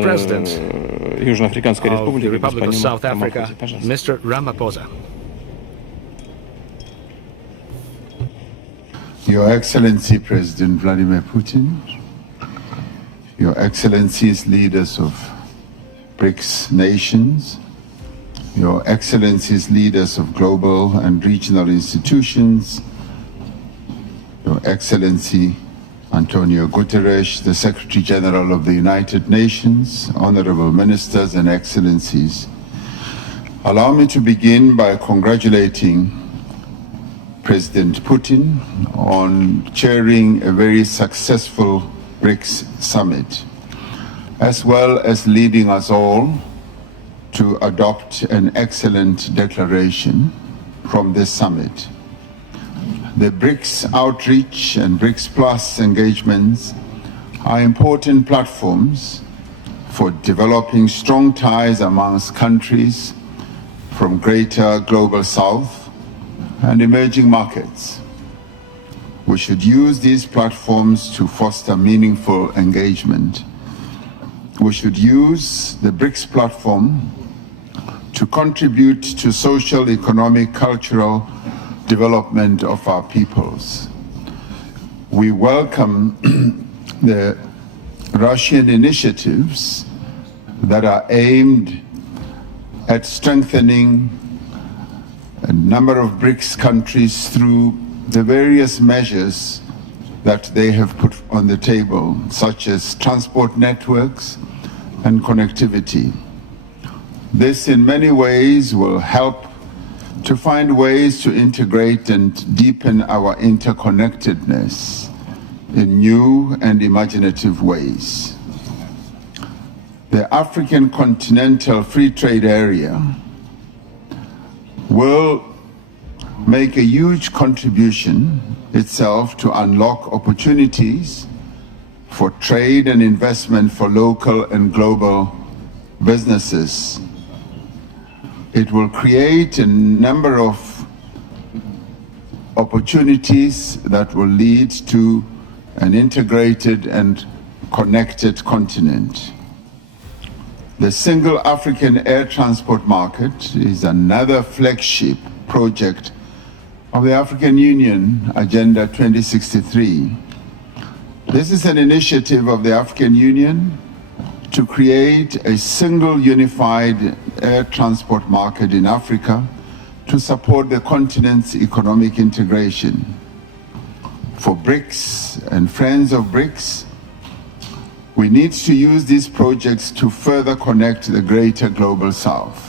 President Южноафриканской of the Республики, Republic of господину South Africa, Рамапhoсе, пожалуйста. Mr. Ramaphosa. Your Excellency President Vladimir Putin, Your Excellencies leaders of BRICS nations, Your Excellencies leaders of global and regional institutions, Your Excellency Antonio Guterres, the Secretary General of the United Nations, honorable ministers and excellencies. Allow me to begin by congratulating President Putin on chairing a very successful BRICS Summit, as well as leading us all to adopt an excellent declaration from this summit. The BRICS outreach and BRICS Plus engagements are important platforms for developing strong ties amongst countries from greater global south and emerging markets. We should use these platforms to foster meaningful engagement. We should use the BRICS platform to contribute to social, economic, cultural development of our peoples. We welcome the Russian initiatives that are aimed at strengthening a number of BRICS countries through the various measures that they have put on the table, such as transport networks and connectivity. This in many ways will help to find ways to integrate and deepen our interconnectedness in new and imaginative ways. The African Continental Free Trade Area will make a huge contribution itself to unlock opportunities for trade and investment for local and global businesses. It will create a number of opportunities that will lead to an integrated and connected continent. The Single African Air Transport Market is another flagship project of the African Union Agenda 2063. This is an initiative of the African Union to create a single unified air transport market in Africa to support the continent's economic integration. For BRICS and friends of BRICS, we need to use these projects to further connect the greater global south.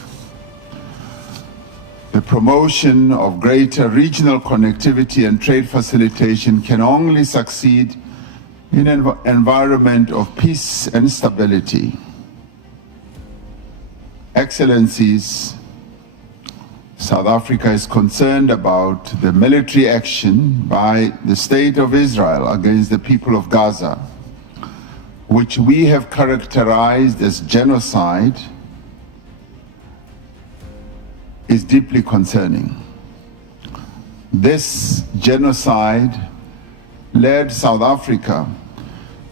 The promotion of greater regional connectivity and trade facilitation can only succeed in an environment of peace and stability. Excellencies, South Africa is concerned about the military action by the State of Israel against the people of Gaza, which we have characterized as genocide, is deeply concerning. This genocide led South Africa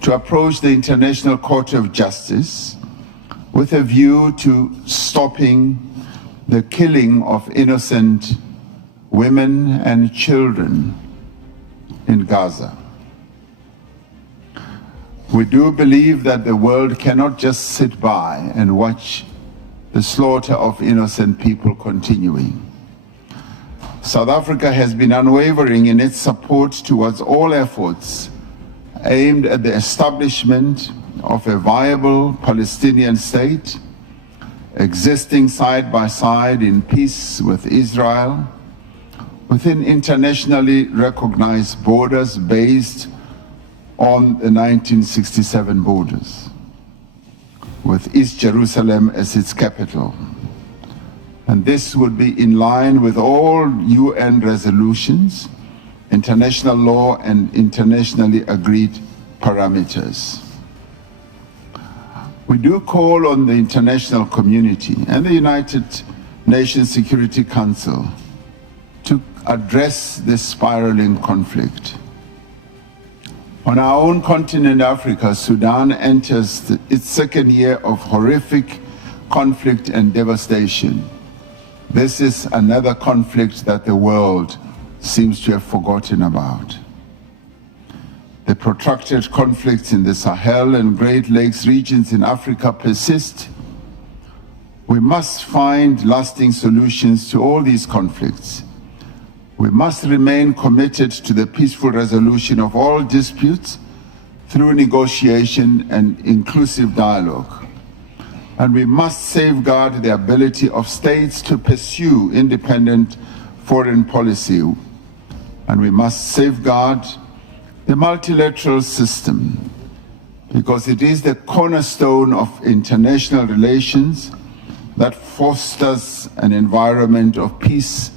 to approach the International Court of Justice with a view to stopping the killing of innocent women and children in Gaza. We do believe that the world cannot just sit by and watch the slaughter of innocent people continuing. South Africa has been unwavering in its support towards all efforts aimed at the establishment of a viable Palestinian state, existing side by side in peace with Israel, within internationally recognized borders based on the 1967 borders, with East Jerusalem as its capital. And this would be in line with all UN resolutions, international law, and internationally agreed parameters. We do call on the international community and the United Nations Security Council to address this spiraling conflict. On our own continent, Africa, Sudan enters its second year of horrific conflict and devastation. This is another conflict that the world seems to have forgotten about. The protracted conflicts in the Sahel and Great Lakes regions in Africa persist. We must find lasting solutions to all these conflicts. We must remain committed to the peaceful resolution of all disputes through negotiation and inclusive dialogue. And we must safeguard the ability of states to pursue independent foreign policy. And we must safeguard the multilateral system, because it is the cornerstone of international relations that fosters an environment of peace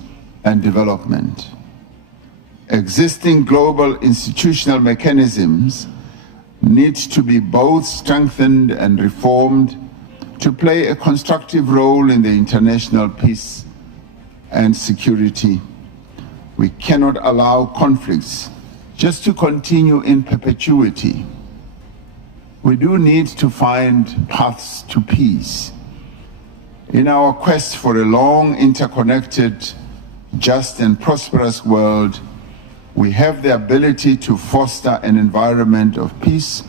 and development. Existing global institutional mechanisms need to be both strengthened and reformed to play a constructive role in the international peace and security. We cannot allow conflicts just to continue in perpetuity. We do need to find paths to peace. In our quest for a long, interconnected, just and prosperous world, we have the ability to foster an environment of peace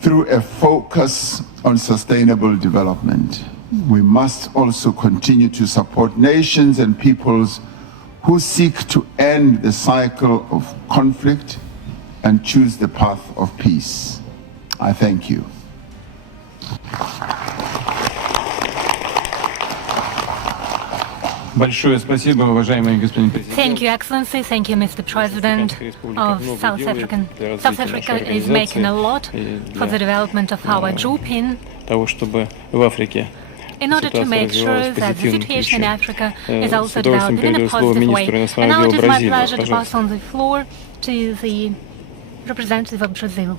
through a focus on sustainable development. We must also continue to support nations and peoples who seek to end the cycle of conflict and choose the path of peace. I thank you. Thank you, Excellency. Thank you, Mr. President of South Africa. South Africa is making a lot for the development of our European. In order to make sure that the situation in Africa is also developing in a positive way. And now it is my pleasure to pass on the floor to the representative of Brazil.